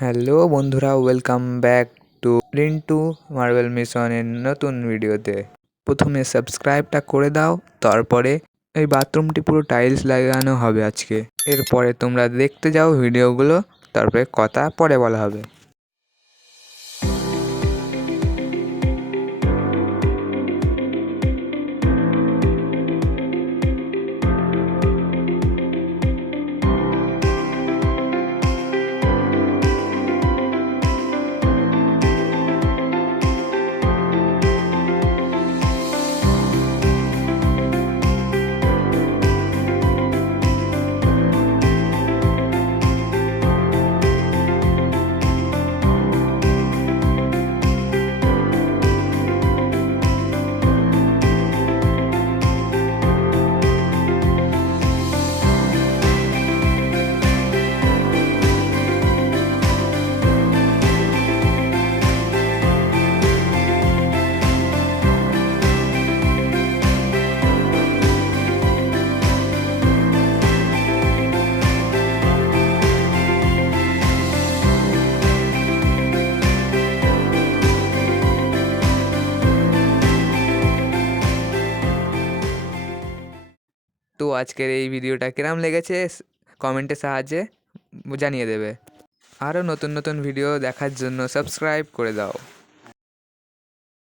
Hello বন্ধুরা, welcome back to Rintu marble মিশনের নতুন ভিডিওতে। প্রথমে সাবস্ক্রাইবটা করে দাও, তারপরে এই বাথরুমটি পুরো টাইলস লাগানো হবে আজকে। এরপরে তোমরা দেখতে যাও ভিডিওগুলো, তারপরে কথা পরে বলা হবে। তো আজকের এই ভিডিওটা কিরম লেগেছে কমেন্টের সাহায্যে জানিয়ে দেবে। আরও নতুন নতুন ভিডিও দেখার জন্য সাবস্ক্রাইব করে দাও।